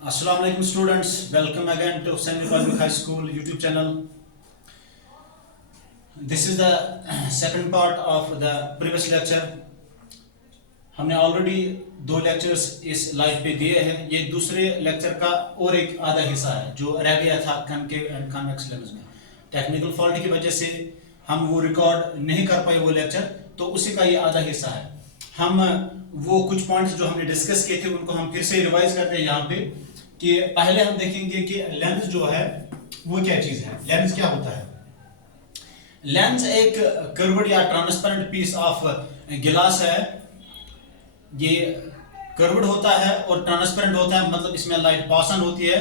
Assalamu alaikum students, welcome again to St. Cosmic High School YouTube channel. This is the second part of the previous lecture. हमने already 2 lectures इस live पे दिए हैं। ये दूसरे lecture का और एक आधा हिस्सा है जो रह गया था कनकेव एंड कन्वेक्स लेंस में। टेक्निकल फॉल्ट की वजह से हम वो रिकॉर्ड नहीं कर पाए वो लेक्चर, तो उसी का ये आधा हिस्सा है। हम वो कुछ पॉइंट्स जो हमने डिस्कस किए थे उनको हम फिर से रिवाइज करते हैं यहाँ पे कि पहले हम देखेंगे कि लेंस जो है वो क्या चीज है। लेंस क्या होता है? लेंस एक कर्व्ड या ट्रांसपेरेंट पीस ऑफ गिलास है। ये कर्व्ड होता है और ट्रांसपेरेंट होता है, मतलब इसमें लाइट पास ऑन होती है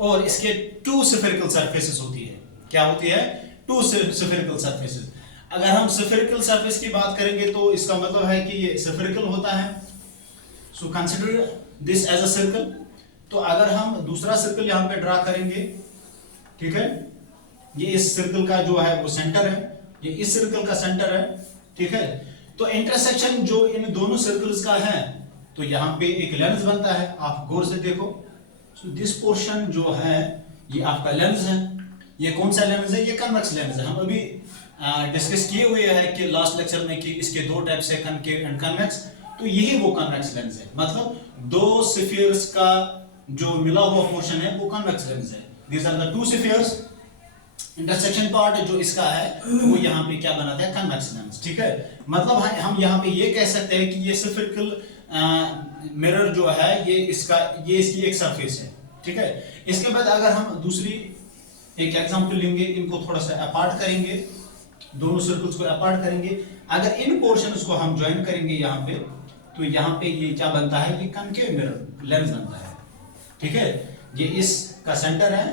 और इसके 2 स्फेरिकल सरफेसेस होती है। क्या होती है? 2 स्फेरिकल सरफेसेस। अगर हम स्फेरिकल सरफेस की बात करेंगे तो इसका मतलब है कि ये स्फेरिकल होता है। So consider this as a circle. तो अगर हम दूसरा सर्कल यहाँ पे ड्रा करेंगे, ठीक है, ये इस सर्कल का जो है वो सेंटर है, ये इस सर्कल का सेंटर है, ठीक है। तो इंटरसेक्शन जो इन दोनों सर्कल्स का है तो यहाँ पे एक लेंस बनता है। आप गौर से देखो, सो दिस पोर्शन जो है ये आपका लेंस है। ये कौन सा लेंस है? ये कन्वेक्स लेंस है। हम अभी डिस्कस किए हुए हैं कि लास्ट लेक्चर में कि इसके 2 टाइप्स है, कनकेव एंड कन्वेक्स। तो यही वो कन्वेक्स लेंस है, मतलब 2 स्फीयर्स का जो मिला हुआ पोर्शन है वो कन्वेक्स लेंस है। These are the 2 spheres. Intersection part जो इसका है वो यहाँ पे क्या बनाता है? कन्वेक्स लेंस, ठीक है। मतलब हम यहाँ पे ये कह सकते हैं कि ये स्फेरिकल मिरर जो है ये इसकी एक सरफेस है, ठीक है। इसके बाद अगर हम दूसरी एक एग्जांपल लेंगे, इनको थोड़ा सा अपार्ट करेंगे, दोनों सर्कल्स को अपार्ट करेंगे। अगर इन पोर्शंस को हम ज्वाइन करेंगे यहाँ पे, तो यहाँ पे ये क्या बनता है? ये कनकेव मिरर लेंस बनता है, ठीक है। ये इसका सेंटर है,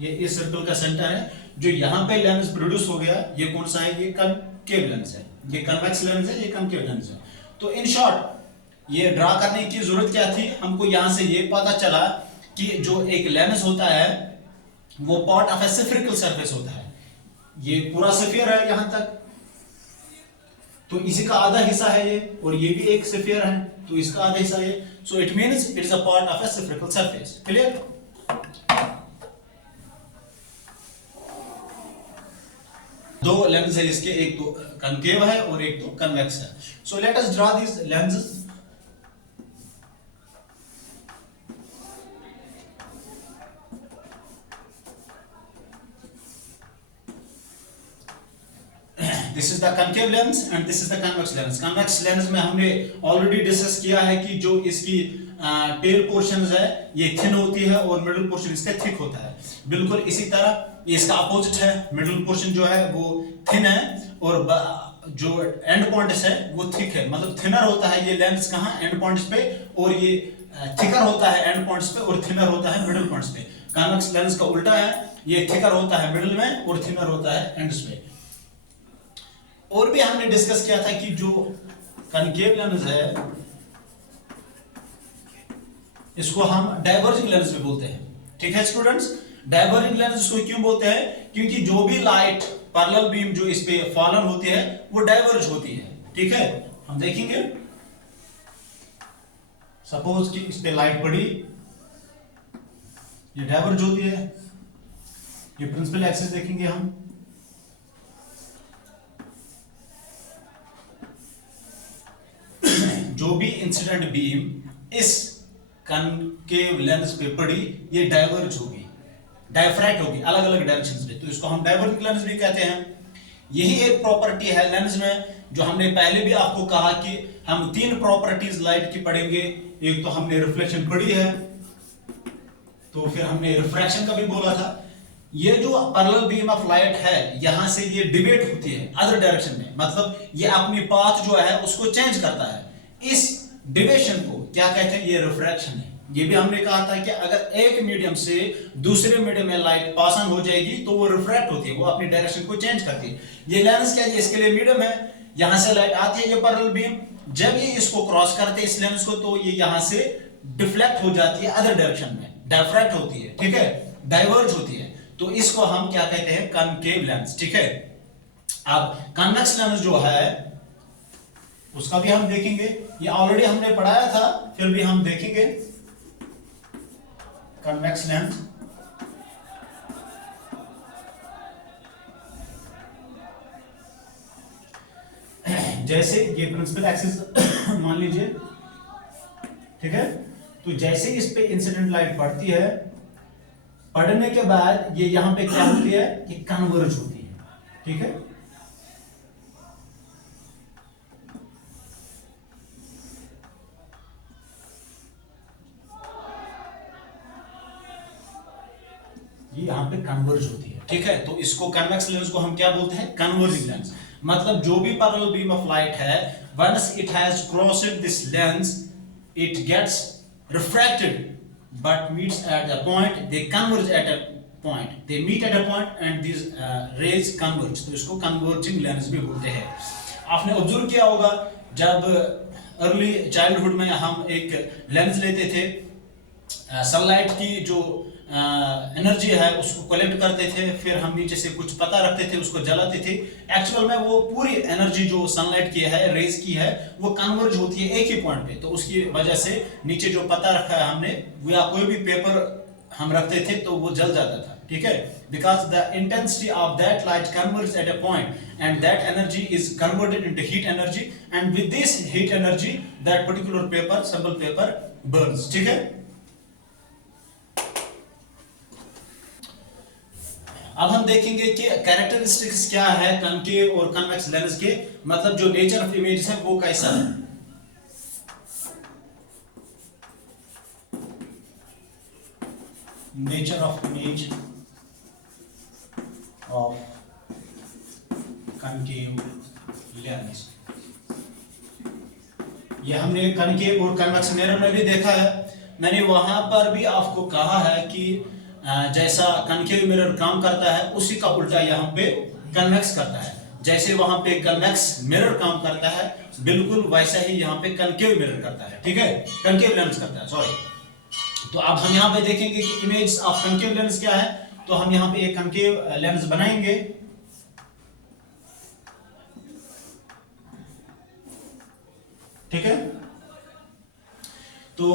ये इस सर्कल का सेंटर है। जो यहाँ पे लेंस प्रोड्यूस हो गया ये कौन सा है? ये कनकेव लेंस है। ये कन्वेक्स लेंस है, ये कनकेव लेंस है। तो इन शॉर्ट ये ड्रा करने की जरूरत क्या थी? हमको यहाँ से ये पता चला कि जो एक लेंस होता है वो part of A spherical surface होता है। ये पूरा स्फीयर है यहाँ तक, तो इसी का आधा हिस्सा है ये, और ये भी एक स्फीयर है तो इसका आधा हिस्सा है। So it means it is a part of A spherical surface. Clear? दो लेंस है इसके, एक तो कनकेव है और एक तो कन्वेक्स है। So let us draw this lenses. This is the concave lens and this is the convex lens. Convex lens में हमने ऑलरेडी डिस्कस किया है कि जो इसकी टेल पोर्शन है ये थिन होती है और मिडिल पोर्शन इसका थिक होता है। बिल्कुल इसी तरह ये इसका अपोजिट है। मिडिल पोर्शन जो है वो थिन है और जो एंड पॉइंट्स है वो थिक है, मतलब थिनर होता है ये लेंस कहाँ? एंड पॉइंट्स पे, और ये थिकर होता है एंड पॉइंट्स पे और थिनर होता है मिडिल पॉइंट्स पे। कन्वेक्स लेंस का उल्टा है, ये थिकर होता है मिडिल में और थिनर होता है एंड्स पे। और भी हमने डिस्कस किया था कि जो कनकेव लेंस है इसको हम डाइवर्जिंग लेंस भी बोलते हैं, ठीक है स्टूडेंट्स। डाइवर्जिंग लेंस इसको क्यों बोलते हैं? क्योंकि जो भी लाइट पैरेलल बीम जो इस पे फॉलन होती है वो डाइवर्ज होती है, ठीक है। हम देखेंगे सपोज कि इस पे लाइट पड़ी, ये डाइवर्ज होती है। ये प्रिंसिपल एक्सिस देखेंगे हम, जो भी इंसिडेंट बीम इस कनकेव लेंस पे पड़ी ये डाइवर्ज होगी, डायफ्रैक्ट होगी अलग अलग डायरेक्शंस में, तो इसको हम डाइवर्जिंग लेंस भी कहते हैं। यही एक प्रॉपर्टी है लेंस में जो हमने पहले भी आपको कहा कि हम 3 प्रॉपर्टीज लाइट की पढ़ेंगे। एक तो हमने रिफ्लेक्शन पढ़ी है, तो फिर हमने रिफ्रैक्शन का भी बोला था। ये जो पैरेलल बीम ऑफ लाइट है यहां से ये डिवेट होती है अदर डायरेक्शन में, मतलब ये अपनी पाथ जो है उसको चेंज करता है। इस डिवेशन को क्या कहते हैं? ये रिफ्रैक्शन है। ये भी हमने कहा था कि अगर एक मीडियम से दूसरे मीडियम में लाइट पास ऑन हो जाएगी तो वो रिफ्रैक्ट होती है, वो अपनी डायरेक्शन को चेंज करती है। ये लेंस क्या है? इसके लिए मीडियम है, यहां से लाइट आती है ये पैरेलल बीम, जब ये इसको क्रॉस करते हैं इस लेंस को तो ये यहां से डिफ्लेक्ट हो जाती है अदर डायरेक्शन में, डायफ्रैक्ट होती है, ठीक है, डाइवर्ज होती है। तो इसको हम क्या कहते हैं? कनकेव लेंस, ठीक है। अब कन्वेक्स लेंस जो है उसका भी हम देखेंगे, ये ऑलरेडी हमने पढ़ाया था फिर भी हम देखेंगे। कन्वेक्स लेंस, जैसे ये प्रिंसिपल एक्सिस मान लीजिए, ठीक है। तो जैसे इस पे इंसिडेंट लाइट पड़ती है, पढ़ने के बाद ये यहां पे क्या होती है, ये कन्वर्ज होती है, ठीक है। ये यहां पे कन्वर्ज होती है, ठीक है। तो इसको कन्वेक्स लेंस को हम क्या बोलते हैं, कन्वर्जिंग लेंस। मतलब जो भी पैरेलल बीम ऑफ लाइट है, once it has crossed this lens, it gets refracted but meets at a point, they converge at a point, they meet at a point and these rays converge। तो इसको converging lens भी बोलते हैं। आपने observe किया होगा जब early childhood में हम एक लेंस लेते थे, सनलाइट की जो एनर्जी है उसको कलेक्ट करते थे, फिर हम नीचे से कुछ पता रखते थे, उसको जलाते थे। एक्चुअल में वो पूरी एनर्जी जो सनलाइट की है, रेज की है, वो कन्वर्ज होती है एक ही पॉइंट पे। तो उसकी वजह से नीचे जो पता रखा है हमने, या कोई भी पेपर हम रखते थे तो वो जल जाता था, ठीक है। Because the intensity of that light converge at a point and that energy is converted into heat energy, and with this heat energy that particular paper, sample paper Burns, ठीक है। अब हम देखेंगे कि कैरेक्टरिस्टिक्स क्या है कनकेव और convex lens के, मतलब जो नेचर ऑफ इमेज है वो कैसा है। Nature of image of concave lens, ये हमने कनकेव और कन्वेक्स मिरर में भी देखा है। मैंने वहां पर भी आपको कहा है कि जैसा कनकेव मिरर काम करता है उसी का उल्टा यहाँ पे कन्वेक्स करता है। जैसे वहां पे कन्वेक्स मिरर काम करता है, बिल्कुल वैसा ही यहाँ पे कनकेव मिरर करता है, ठीक है, कनकेव लेंस करता है, सॉरी। तो अब हम यहाँ पे देखेंगे कि इमेज ऑफ कनकेव लेंस क्या है। तो हम यहाँ पे एक कनकेव लेंस बनाएंगे, ठीक है। तो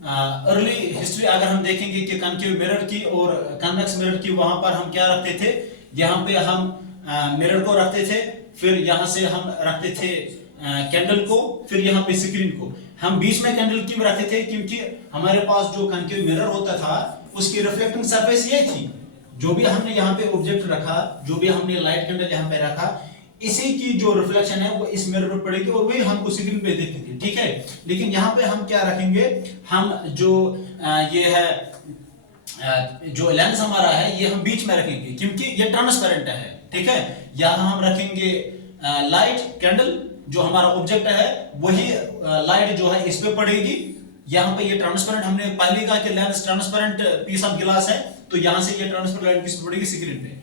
अर्ली हिस्ट्री अगर हम देखेंगे कि कनकेव मिरर की और कन्वेक्स मिरर की, वहां पर हम क्या रखते थे, यहाँ पे हम मिरर को रखते थे, फिर यहाँ से हम रखते थे कैंडल को, फिर यहाँ पे स्क्रीन को। हम बीच में कैंडल क्यों रखते थे, क्योंकि हमारे पास जो कनकेव मिरर होता था उसकी रिफ्लेक्टिंग सरफेस ये थी। जो भी हमने यहाँ पे ऑब्जेक्ट रखा, जो भी हमने लाइट कैंडल यहाँ पे रखा, इसी की जो रिफ्लेक्शन है वो इस मिरर पर पड़ेगी और वही हमको स्क्रीन पे देखती थी, ठीक है। लेकिन यहाँ पे हम क्या रखेंगे, हम जो ये है जो लेंस हमारा है, ये हम बीच में रखेंगे क्योंकि ये ट्रांसपेरेंट है, ठीक है। यहाँ हम रखेंगे लाइट कैंडल, जो हमारा ऑब्जेक्ट है वही लाइट जो है इस पे पड़ेगी। यहाँ पे ये ट्रांसपेरेंट, हमने पहले कहा कि लेंस ट्रांसपेरेंट पीस ऑफ गिलास है, तो यहाँ से ये ट्रांसपेरेंट लाइट किस पे पड़ेगी, स्क्रीन पे।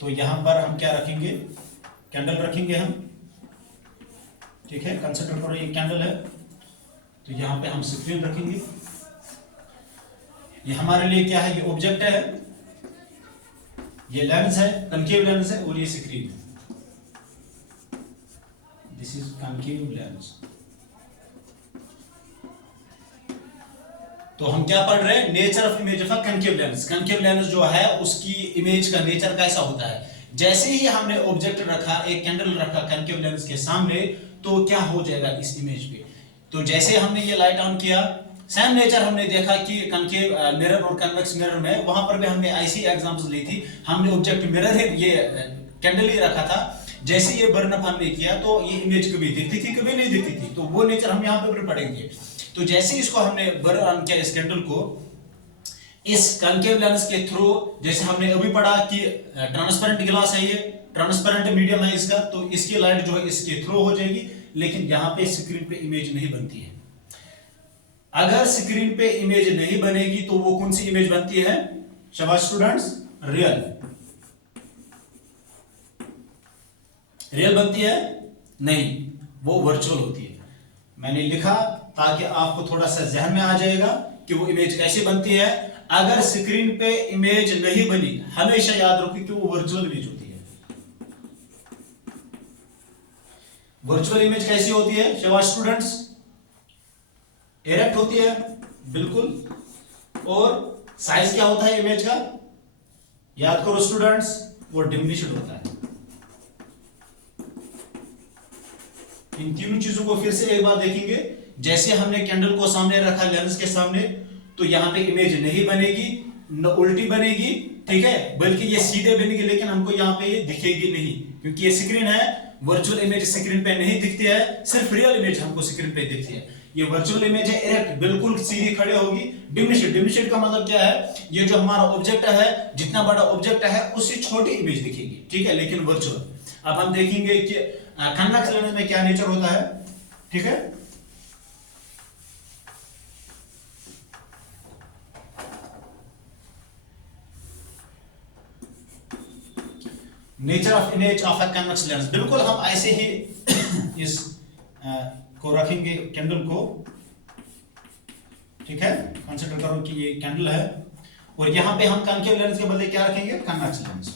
तो यहां पर हम क्या रखेंगे, कैंडल रखेंगे हम, ठीक है। कंसिडर करो ये कैंडल है, तो यहां पे हम स्क्रीन रखेंगे। ये हमारे लिए क्या है, ये ऑब्जेक्ट है, ये लेंस है, कनकेव लेंस है, और ये स्क्रीन है। This is concave lens. तो हम क्या पढ़ रहे हैं, nature of image of a concave lens. Concave lens जो है उसकी इमेज का नेचर कैसा होता है। जैसे ही हमने ऑब्जेक्ट रखा, एक कैंडल रखा कनकेव लेंस के सामने, तो क्या हो जाएगा इस इमेज पे। तो जैसे हमने ये लाइट ऑन किया, सेम नेचर हमने देखा कि कनकेव मिरर और कन्वेक्स मिरर में, वहां पर भी हमने ऐसी एग्जांपल्स ली थी। हमने ऑब्जेक्ट मिरर है, ये कैंडल ही रखा था, जैसे ये बर्न अप हमने किया तो ये इमेज कभी दिखती थी कभी नहीं दिखती थी। तो वो नेचर हम यहाँ पे पढ़ेंगे। तो जैसे इसको हमने बर्न ऑन किया, इस कैंडल को, इस कनकेव लेंस के थ्रू, जैसे हमने अभी पढ़ा कि ट्रांसपेरेंट गिलास है, ये ट्रांसपेरेंट मीडियम है इसका, तो इसकी लाइट जो है इसके थ्रू हो जाएगी, लेकिन यहाँ पे स्क्रीन पे इमेज नहीं बनती है। अगर स्क्रीन पे इमेज नहीं बनेगी तो वो कौन सी इमेज बनती है, शाबाश स्टूडेंट्स, रियल। रियल बनती है नहीं, वो वर्चुअल होती है। मैंने लिखा ताकि आपको थोड़ा सा ध्यान में आ जाएगा कि वो इमेज कैसे बनती है। अगर स्क्रीन पे इमेज नहीं बनी, हमेशा याद रखिए कि वो वर्चुअल इमेज होती है। वर्चुअल इमेज कैसी होती है शाबाश स्टूडेंट्स? इरेक्ट होती है बिल्कुल। और साइज क्या होता है इमेज का? याद करो स्टूडेंट्स, वो डिमिनिश्ड होता है। इन तीनों चीजों को फिर से एक बार देखेंगे। जैसे हमने कैंडल को सामने रखा लेंस के सामने, तो यहां पे इमेज नहीं बनेगी, न उल्टी बनेगी, ठीक है, बल्कि ये सीधे बनेगी, लेकिन हमको यहां पे ये दिखेगी नहीं, क्योंकि ये स्क्रीन है। वर्चुअल इमेज स्क्रीन पे नहीं दिखती है, सिर्फ रियल इमेज हमको स्क्रीन पे दिखती है। ये वर्चुअल इमेज है इरेक्ट, बिल्कुल सीधी खड़े होगी। डिमिनिश्ड, डिमिनिश्ड का मतलब क्या है? ये जो हमारा ऑब्जेक्ट है, जितना बड़ा ऑब्जेक्ट है उससे छोटी इमेज दिखेगी, ठीक है, लेकिन वर्चुअल। अब हम देखेंगे कि कन्वेक्स लेंस में क्या नेचर होता है, ठीक है। Nature of image of a convex lens, बिल्कुल हम ऐसे ही इस को रखेंगे कैंडल को, ठीक है। कंसीडर करो कि ये कैंडल है और यहां पे हम कॉन्केव लेंस के बदले क्या रखेंगे? कन्वेक्स लेंस,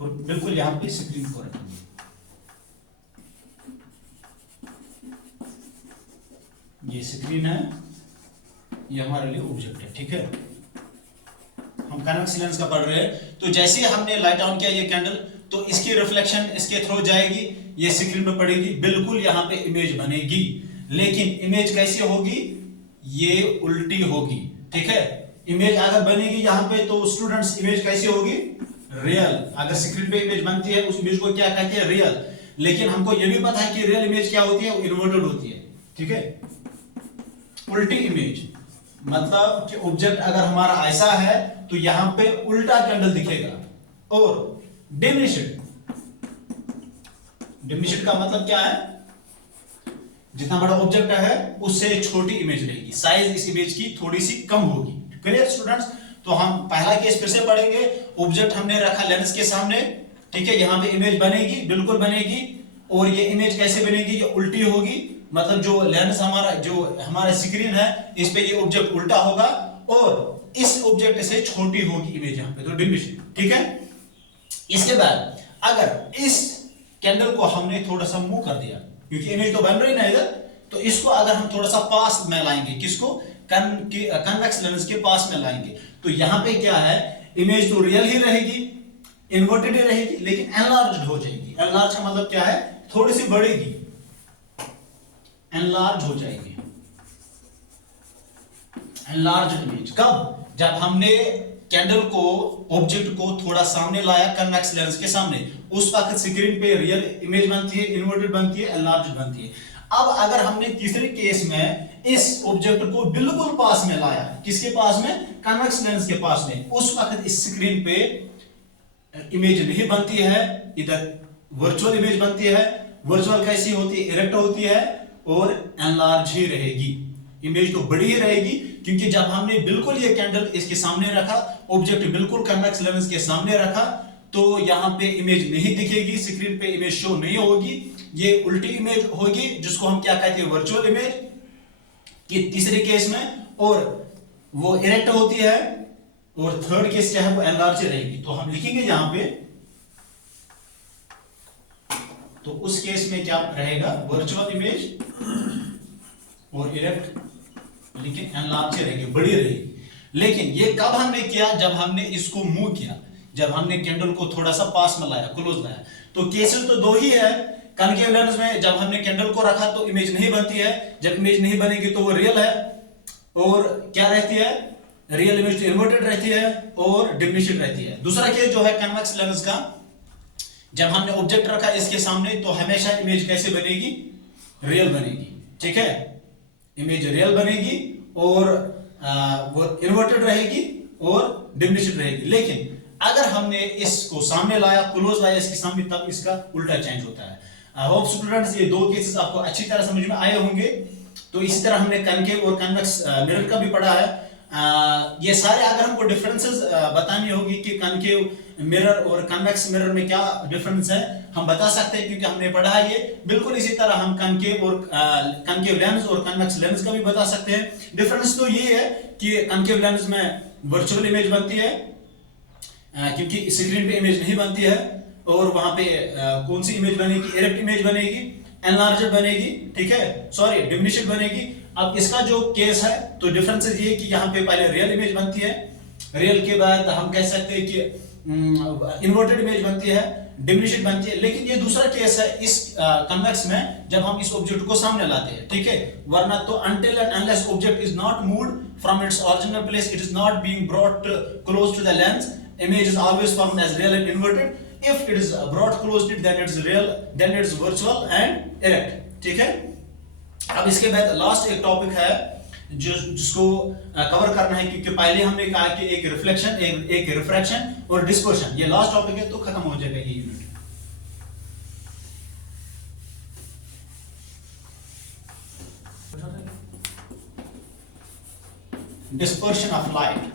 और बिल्कुल यहां पे स्क्रीन को रखेंगे। ये स्क्रीन है, ये हमारे लिए ऑब्जेक्ट है, ठीक है। हम कन्वेक्स लेंस का पढ़ रहे हैं। तो जैसे ही हमने लाइट ऑन किया ये कैंडल, तो इसकी रिफ्लेक्शन इसके थ्रू जाएगी, ये स्क्रीन पे पड़ेगी, बिल्कुल यहां पे इमेज बनेगी। लेकिन इमेज कैसी होगी? ये उल्टी होगी, ठीक है। इमेज अगर बनेगी यहां पे, तो स्टूडेंट्स इमेज कैसी होगी? रियल। अगर स्क्रीन पे इमेज बनती है, उस इमेज को क्या कहते हैं? रियल। लेकिन हमको ये भी पता है कि रियल इमेज क्या होती है? इन्वर्टेड होती है, ठीक है। उल्टी इमेज मतलब कि ऑब्जेक्ट अगर हमारा ऐसा है, तो यहां पे उल्टा कैंडल दिखेगा। और डिमिनिश्ड, डिमिनिश्ड का मतलब क्या है? जितना बड़ा ऑब्जेक्ट है उससे छोटी इमेज रहेगी, साइज इस इमेज की थोड़ी सी कम होगी। Clear students? तो हम पहला केस फिर से पढ़ेंगे। ऑब्जेक्ट हमने रखा लेंस के सामने, ठीक है, यहां पे इमेज बनेगी, बिल्कुल बनेगी। और ये इमेज कैसे बनेगी? ये उल्टी होगी, मतलब जो लेंस हमारा, जो हमारा स्क्रीन है, इस पे ये ऑब्जेक्ट उल्टा होगा और इस ऑब्जेक्ट से छोटी होगी इमेज यहां पे, तो डिमिनिश्ड, ठीक है। इसके बाद अगर इस कैंडल को हमने थोड़ा सा मूव कर दिया, क्योंकि इमेज तो बन रही ना इधर, तो इसको अगर हम थोड़ा सा पास में लाएंगे, किसको? कन्वेक्स लेंस के पास में लाएंगे, तो यहां पे क्या है? इमेज तो रियल ही रहेगी, इन्वर्टेड ही रहेगी, लेकिन एनलार्ज्ड हो जाएगी। एनलार्ज का मतलब क्या है? थोड़ी सी बढ़ेगी, एनलार्ज हो जाएगी। एनलार्ज इमेज कब? जब हमने कैंडल को, ऑब्जेक्ट को थोड़ा सामने लाया कन्वेक्स लेंस के सामने, उस वक्त स्क्रीन पे रियल इमेज बनती है, इन्वर्टेड बनती है, एनलार्ज बनती है। अब अगर हमने तीसरे केस में इस ऑब्जेक्ट को बिल्कुल पास में लाया, किसके पास में? कन्वेक्स लेंस के पास में, उस वक्त इस स्क्रीन पे इमेज नहीं बनती है, इधर वर्चुअल इमेज बनती है। वर्चुअल कैसी होती है? इरेक्ट होती है और एनलार्ज ही रहेगी, इमेज तो बड़ी ही रहेगी, क्योंकि जब हमने बिल्कुल ये कैंडल इसके सामने रखा, ऑब्जेक्ट बिल्कुल कन्वेक्स लेंस के सामने रखा, तो यहां पे इमेज नहीं दिखेगी, स्क्रीन पे इमेज शो नहीं होगी, ये उल्टी इमेज होगी, जिसको हम क्या कहते हैं? वर्चुअल इमेज कि तीसरे केस में, और वो इरेक्ट होती है। और थर्ड केस क्या है? वो एनलार्ज रहेगी। तो हम लिखेंगे यहां पे, तो उस केस में क्या रहेगा? वर्चुअल इमेज और इरेक्ट, लेकिन एनलार्ज रहेगी, बड़ी रहेगी। लेकिन ये कब हमने किया? जब हमने इसको मूव किया, जब हमने कैंडल को थोड़ा सा पास में लाया, क्लोज लाया। तो केसेस तो दो ही है। कॉन्केव लेंस में जब हमने कैंडल को रखा तो इमेज नहीं बनती है, जब इमेज नहीं बनेगी तो वो रियल है, और क्या रहती है? रियल इमेज तो इन्वर्टेड रहती है और डिमिनिश्ड रहती है। दूसरा केस जो है कन्वेक्स लेंस का, जब हमने ऑब्जेक्ट रखा इसके सामने, तो हमेशा इमेज कैसे बनेगी? रियल बनेगी, ठीक है, इमेज रियल बनेगी और वो इन्वर्टेड रहेगी और डिमिनिश्ड रहेगी। लेकिन अगर हमने इसको सामने लाया, क्लोज लाया इसके सामने, तब इसका उल्टा चेंज होता है। आई होप स्टूडेंट्स ये दो केसेस आपको अच्छी तरह समझ में आए होंगे। तो इसी तरह हमने कॉन्केव और कन्वेक्स मिरर का भी पढ़ा है। ये सारे अगर हमको डिफरेंसेस बतानी होगी कि कॉन्केव मिरर और कन्वेक्स मिरर में क्या डिफरेंस है, हम बता सकते हैं, क्योंकि हमने पढ़ा है ये। बिल्कुल इसी तरह हम कॉन्केव लेंस और कन्वेक्स लेंस का भी बता सकते हैं। डिफरेंस तो ये है कि कॉन्केव लेंस में वर्चुअल इमेज बनती है, क्योंकि स्क्रीन पे इमेज नहीं बनती है, और वहां पे कौन सी इमेज बनेगी? इरेक्ट इमेज बनेगी। एनलार्जर बनेगी, ठीक है, सॉरी डिमिनिश्ड बनेगी। अब इसका जो केस है तो डिफरेंसेस ये कि यहाँ पे पहले रियल इमेज बनती है, रियल के बाद हम कह सकते हैं कि इन्वर्टेड इमेज बनती है, डिमिनिश्ड बनती है। लेकिन ये दूसरा केस है इस कन्वेक्स में जब हम इस ऑब्जेक्ट को सामने लाते हैं, ठीक है, वरना तो until and unless object is not moved from its original place, it is not being brought close to the lens, image is always formed as real and inverted. If it is brought close to it, then it's real, then it's virtual and erect, ठीक है। अब इसके बाद last एक topic है जिसको cover करना है, क्योंकि पहले हमने कहा कि एक रिफ्लेक्शन, एक रिफ्रैक्शन और डिस्पर्शन, ये लास्ट टॉपिक है तो खत्म हो जाएगा ये unit. Dispersion of light.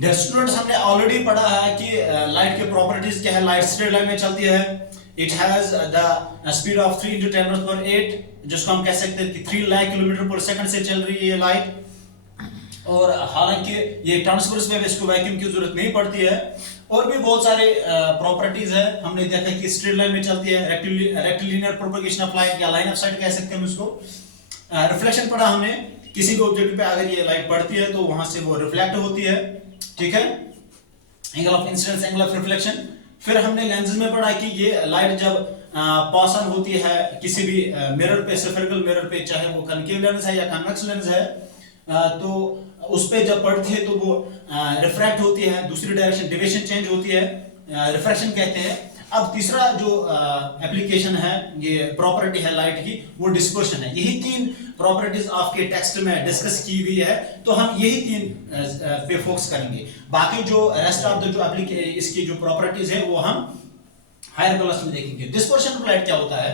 Dear students, हमने ऑलरेडी पढ़ा है कि लाइट के प्रॉपर्टीज क्या है। लाइट स्ट्रेट लाइन में चलती है, it has the speed of 3 × 10⁸, जिसको हम कह सकते हैं कि 3 लाख किलोमीटर पर सेकंड से चल रही है ये लाइट। और हालांकि ये ट्रांसवर्स वेव, इसको वैक्यूम की जरूरत नहीं पड़ती है। और भी बहुत सारे प्रॉपर्टीज है। हमने देखा कि स्ट्रेट लाइन में चलती है, रेक्टिलिनियर प्रोपगेशन ऑफ लाइट या लाइन ऑफ साइट कह सकते हैं उसको। रिफ्लेक्शन पढ़ा हमने, किसी भी ऑब्जेक्ट पे अगर ये लाइट पड़ती है तो वहां से वो रिफ्लेक्ट होती है, ठीक है, angle of incidence, angle of reflection. फिर हमने लेंसेज में पढ़ा कि ये लाइट जब पास ऑन होती है किसी भी मिरर पे, स्फेरिकल मिरर पे, चाहे वो कनकेव लेंस है या कन्वेक्स लेंस है, तो उस पे जब पड़ती है तो वो रिफ्रैक्ट होती है, दूसरी डायरेक्शन, डेविएशन चेंज होती है, रिफ्रैक्शन कहते हैं। अब तीसरा जो एप्लीकेशन है, ये प्रॉपर्टी है लाइट की, वो डिस्पर्शन है। यही 3 प्रॉपर्टीज आपके टेक्स्ट में डिस्कस की हुई है, तो हम यही 3 पे फोकस करेंगे। बाकी जो रेस्ट ऑफ द जो इसकी जो प्रॉपर्टीज है वो हम हायर क्लास में देखेंगे। डिस्पर्शन ऑफ लाइट क्या होता है?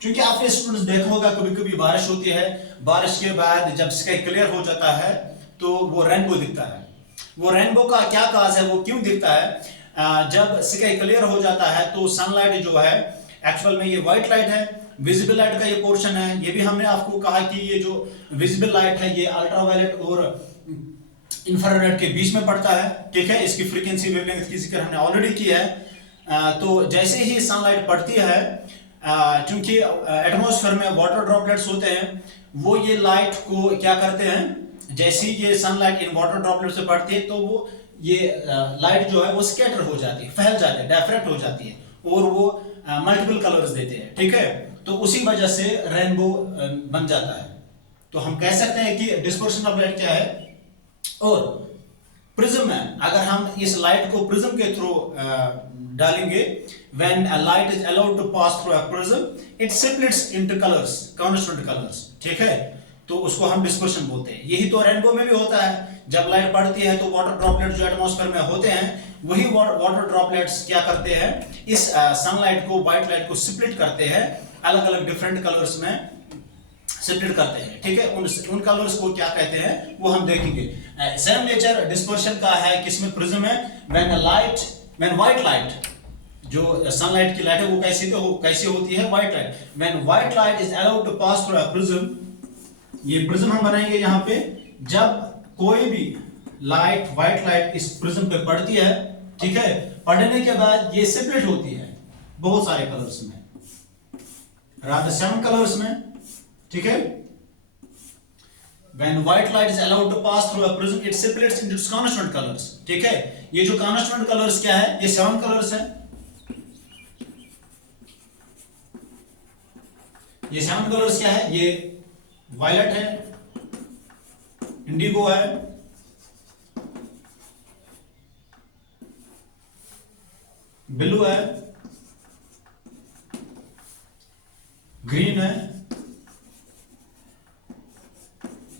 क्योंकि आपने स्टूडेंट्स देखा होगा कभी कभी बारिश होती है, बारिश के बाद जब स्काई क्लियर हो जाता है तो वो रेनबो दिखता है। वो रेनबो का क्या काज है, वो क्यों दिखता है? जब स्काई क्लियर हो जाता है तो सनलाइट जो है एक्चुअल में ये व्हाइट लाइट है, विजिबल लाइट का ये पोर्शन है। ये भी हमने आपको कहा कि ये जो विजिबल लाइट है ये अल्ट्रावायलेट और इंफ्रारेड के बीच में पड़ता है, ठीक है। इसकी फ्रीक्वेंसी वेवलेंथ की जिक्र हमने ऑलरेडी किया है। तो जैसे ही सनलाइट पड़ती है, क्योंकि एटमॉस्फेयर में वाटर ड्रॉपलेट्स होते हैं, वो ये लाइट को क्या करते हैं, जैसे ही ये सनलाइट इन वाटर ड्रॉपलेट से पड़ती है तो वो ये लाइट जो है वो स्कैटर हो जाती है, फैल जाती है, डायफ्रैक्ट हो जाती है और वो मल्टीपल कलर्स देते हैं, ठीक है। तो उसी वजह से रेनबो बन जाता है। तो हम कह सकते हैं कि डिस्पर्शन ऑफ लाइट क्या है। और प्रिज्म में अगर हम इस लाइट को प्रिज्म के थ्रू डालेंगे, when a light is allowed to pass through a prism, it splits into colors, constant colors, ठीक है। तो उसको हम डिस्पर्शन बोलते हैं। यही तो रेनबो में भी होता है, जब लाइट पड़ती है तो वाटर ड्रॉपलेट जो एटमॉस्फेयर में होते हैं, वही वाटर ड्रॉपलेट्स क्या करते हैं, इस सनलाइट को, व्हाइट लाइट को स्प्लिट करते हैं, अलग अलग डिफरेंट कलर्स में स्प्लिट करते हैं, ठीक है। उन कलर्स को क्या कहते हैं वो हम देखेंगे। सेम नेचर डिस्पर्शन का है, किसमें प्रिज्म है। when white light, जो सनलाइट की लाइट है वो कैसे होती है, white light. when white light is allowed to pass through a prism, ये प्रिज्म हम बनाएंगे यहाँ पे। जब कोई भी लाइट, व्हाइट लाइट इस प्रिज्म पे पड़ती है, ठीक है, पड़ने के बाद ये सेपरेट होती है बहुत सारे कलर्स में, रादर 7 कलर्स में, ठीक है। when white light is allowed to pass through a prism, it separates into its constituent colors, ठीक है। ये जो constituent colors क्या है, ये 7 कलर्स है। ये 7 कलर्स क्या है, ये वायलेट है, इंडिगो है, ब्लू है, ग्रीन है,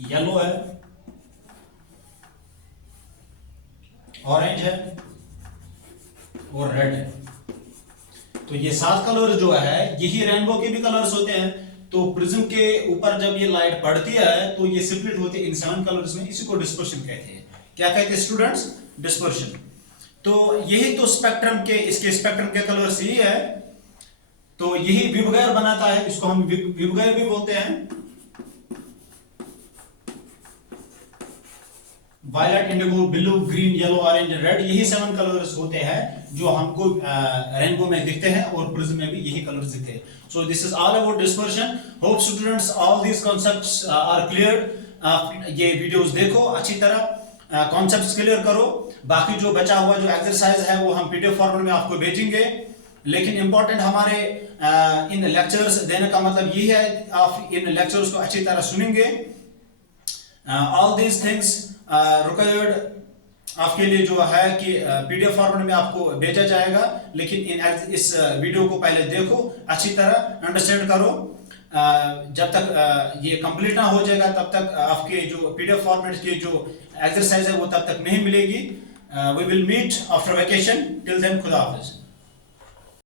येलो है, ऑरेंज है और रेड है। तो ये 7 कलर जो है यही रेनबो के भी कलर्स होते हैं। तो प्रिज्म के ऊपर जब ये लाइट पड़ती है तो ये स्प्लिट होती है इन 7 कलर्स में। इसी को डिस्पर्शन कहते हैं। क्या कहते हैं स्टूडेंट्स? डिस्पर्शन। तो यही तो स्पेक्ट्रम के, इसके स्पेक्ट्रम के कलर्स यही है। तो यही विबगैर बनाता है, इसको हम विबगैर भी बोलते हैं। Violet, indigo, blue, green, yellow, orange, red, यही 7 कलर्स होते हैं जो हमको रेनबो में दिखते हैं और प्रिज्म में भी यही कलर्स दिखते हैं. So this is all about dispersion. Hope students all these concepts are cleared. ये वीडियोस देखो अच्छी तरह, कॉन्सेप्ट्स क्लियर करो. बाकी जो बचा हुआ जो एक्सरसाइज है वो हम पीडीएफ फॉर्मेट में आपको भेजेंगे. लेकिन इंपॉर्टेंट हमारे इन लेक्चर्स देने का मतलब ये है, आप इन लेक्चर्स को अच्छी तरह सुनेंगे. ऑल दीज थिंग्स रिक्वायर्ड आपके लिए जो है कि पीडीएफ फॉर्मेट में आपको भेजा जाएगा. लेकिन इस वीडियो को पहले देखो, अच्छी तरह अंडरस्टैंड करो. जब तक ये कंप्लीट ना हो जाएगा तब तक आपके जो पीडीएफ फॉर्मेट की जो एक्सरसाइज है वो तब तक नहीं मिलेगी. We will meet after vacation. Till then खुदा हाफिज.